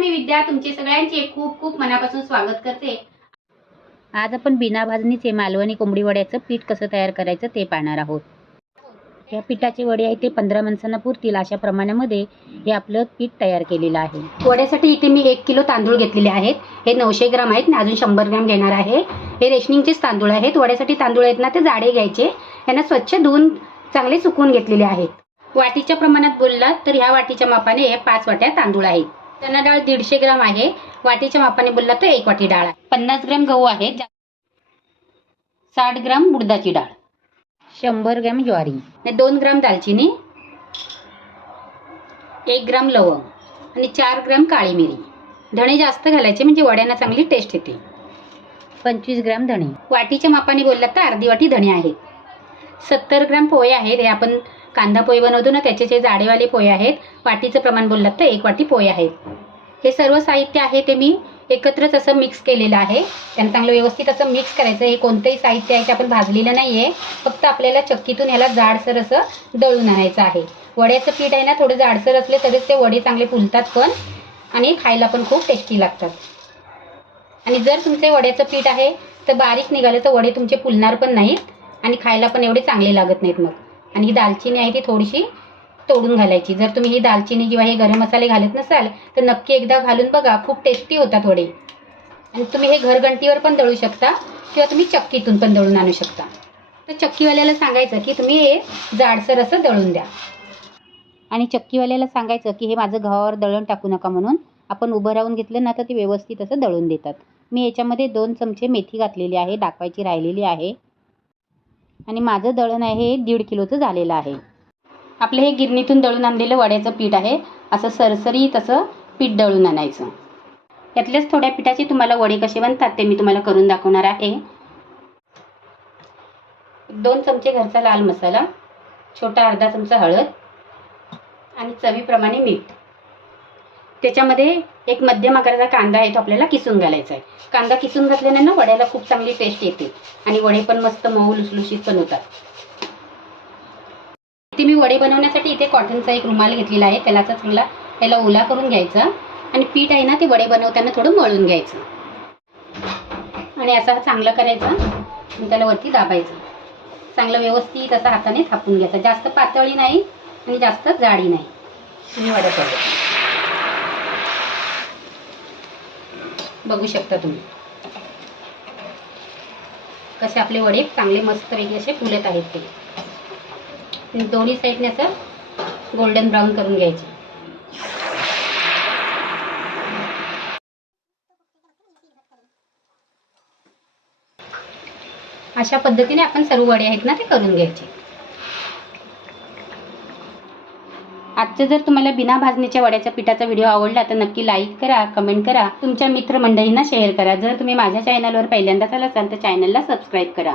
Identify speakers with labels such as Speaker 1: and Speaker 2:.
Speaker 1: मी विद्या तुमचे सगळ्यांचे खूप खूप मनापासून स्वागत करते.
Speaker 2: आज आपण बिना भाजणीचे मालवणी कोंबडी वड्याचं पीठ कसं तयार करायचं ते पाहणार आहोत. या पिठाचे वडे आहे ते पंधरा माणसांना पुरतील अशा प्रमाणामध्ये हे आपलं पीठ तयार केलेलं आहे.
Speaker 1: वड्यासाठी इथे मी एक किलो तांदूळ घेतलेले आहेत. हे नऊशे ग्राम आहेत. अजून शंभर ग्राम घेणार आहे. हे रेशनिंगचेच तांदूळ आहेत. वड्यासाठी तांदूळ आहेत ना ते जाडे घ्यायचे. यांना स्वच्छ धुवून चांगले सुकवून घेतलेले आहेत. वाटीच्या प्रमाणात बोललात तर ह्या वाटीच्या मापाने पाच वाट्या तांदूळ आहेत. चणा डाळ दीडशे ग्राम आहे. वाटीच्या मापाने बोललात तर एक वाटी डाळ आहे. पन्नास ग्राम गहू आहेत साठ ग्राम उडदाची डाळ.
Speaker 2: शंभर ग्रॅम ज्वारी.
Speaker 1: दोन ग्राम दालचिनी. एक ग्राम लवंग. आणि चार ग्राम काळी मिरी. धणे जास्त घालायचे म्हणजे वड्यांना चांगली टेस्ट येते.
Speaker 2: पंचवीस ग्रॅम धणे.
Speaker 1: वाटीच्या मापाने बोललात तर अर्धी वाटी धणे आहेत. सत्तर ग्राम पोहे आहेत. हे आपण कांदा पोहे बनवतो ना त्याचे जे जाडेवाले पोहे आहेत वाटीचं प्रमाण बोललात तर एक वाटी पोहे आहेत. हे सर्व साहित्य आहे ते मी एकत्रच असं मिक्स केलेलं आहे. त्यांना चांगलं व्यवस्थित असं मिक्स करायचं. हे कोणतंही साहित्य आहे ते आपण भाजलेलं नाही आहे फक्त आपल्याला चक्कीतून ह्याला जाडसर असं दळून आणायचं आहे. वड्याचं पीठ आहे ना थोडं जाडसर असले तरीच ते वडे चांगले फुलतात पण आणि खायला पण खूप टेस्टी लागतात. आणि जर तुमचे वड्याचं पीठ आहे तर बारीक निघालं तर वडे तुमचे फुलणार पण नाहीत आणि खायला पण एवढे चांगले लागत नाहीत मग. आणि ही दालचिनी आहे ती थोडीशी तोडून घालायची. जर तुम्ही ही दालचिनी किंवा हे गरम मसाले घालत नसाल तर नक्की एकदा घालून बघा. खूप टेस्टी होतात थोडे आणि तुम्ही हे घरघंटीवर पण दळू शकता किंवा तुम्ही चक्कीतून पण दळून आणू शकता. तर चक्कीवाल्याला सांगायचं की तुम्ही हे जाडसर असं दळून द्या.
Speaker 2: आणि चक्कीवाल्याला सांगायचं की हे माझं घावावर दळण टाकू नका म्हणून. आपण उभं राहून घेतलं ना तर ते व्यवस्थित असं दळून देतात. मी याच्यामध्ये दोन चमचे मेथी घातलेली आहे दाखवायची राहिलेली आहे. आणि माझं दळण आहे हे दीड किलोचं झालेलं आहे.
Speaker 1: आपलं हे गिरणीतून दळून आणलेलं वड्याचं पीठ आहे. असं सरसरी तसं पीठ दळून आणायचं. यातल्याच थोड्या पिठाचे तुम्हाला वडे कसे बनतात ते मी तुम्हाला करून दाखवणार आहे. दोन चमचे घरचा लाल मसाला छोटा अर्धा चमचा हळद आणि चवीप्रमाणे मीठ. त्याच्यामध्ये एक मध्यम आकाराचा कांदा आहे तो आपल्याला किसून घालायचा आहे. कांदा किसून घातल्याने ना वड्याला खूप चांगली टेस्ट येते आणि वडे पण मस्त मऊ लुसलुशीत पण होतात. इथे मी वडे बनवण्यासाठी इथे कॉटनचा एक रुमाल घेतलेला आहे. त्याला असा चांगला त्याला ओला करून घ्यायचा. आणि पीठ आहे ना ते वडे बनवताना थोडं मळून घ्यायचं. आणि असा चांगलं करायचं. आणि त्याला वरती दाबायचं. चांगलं व्यवस्थित असं हाताने थापून घ्यायचं. जास्त पातळी नाही आणि जास्त जाडी नाही. तुम्ही वड्या करूया बघू शकता तुम्ही. कसे आपले वडे चांगले मस्तपैकी असे फुलत आहेत ते. दोन्ही साईडने असं गोल्डन ब्राऊन करून घ्यायचे. अशा पद्धतीने आपण सर्व वडे आहेत ना ते करून घ्यायचे. आजचं जर तुम्हाला बिना भाजणीच्या वड्याच्या पिठाचा व्हिडिओ आवडला तर नक्की लाईक करा कमेंट करा. तुमच्या मित्रमंडळींना शेअर करा. जर तुम्ही माझ्या चॅनलवर पहिल्यांदाच आला असाल तर चॅनलला सबस्क्राईब करा.